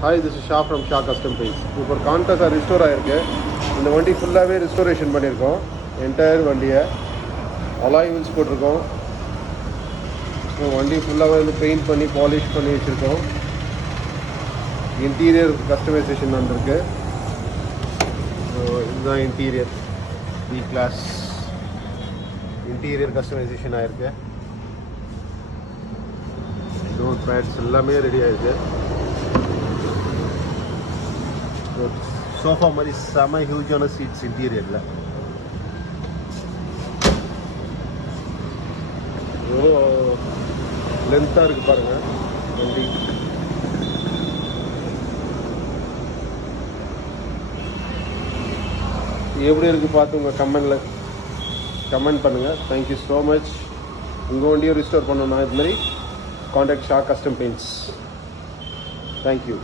Hi, this is Sha from Sha Custom Paints. இப்போ கான்டாக்டாக restore ஆகிருக்கு. இந்த வண்டி ஃபுல்லாகவே ரிஸ்டோரேஷன் பண்ணியிருக்கோம். என்டையர் வண்டியை அலாய் வீல்ஸ் போட்டிருக்கோம். வண்டி ஃபுல்லாகவே வந்து பெயிண்ட் பண்ணி பாலிஷ் பண்ணி வச்சுருக்கோம். இன்டீரியர் கஸ்டமைசேஷன் வந்திருக்கு. இதுதான் interior B class interior customisation ஆகிருக்கு. டோர் பேட்ஸ் எல்லாமே ரெடி ஆகிருக்கு. சோஃபா மாதிரி செம ஹியூஜான சீட்ஸ் இன்டீரியரில். எவ்வளோ லென்த்தாக இருக்குது பாருங்கள் வண்டி. எப்படி இருக்குது பார்த்து உங்கள் கமெண்ட் பண்ணுங்கள். Thank you so much. உங்கள் வண்டியை ரிஸ்டோர் பண்ணணும்னா இதுமாதிரி contact Shah custom paints. Thank you.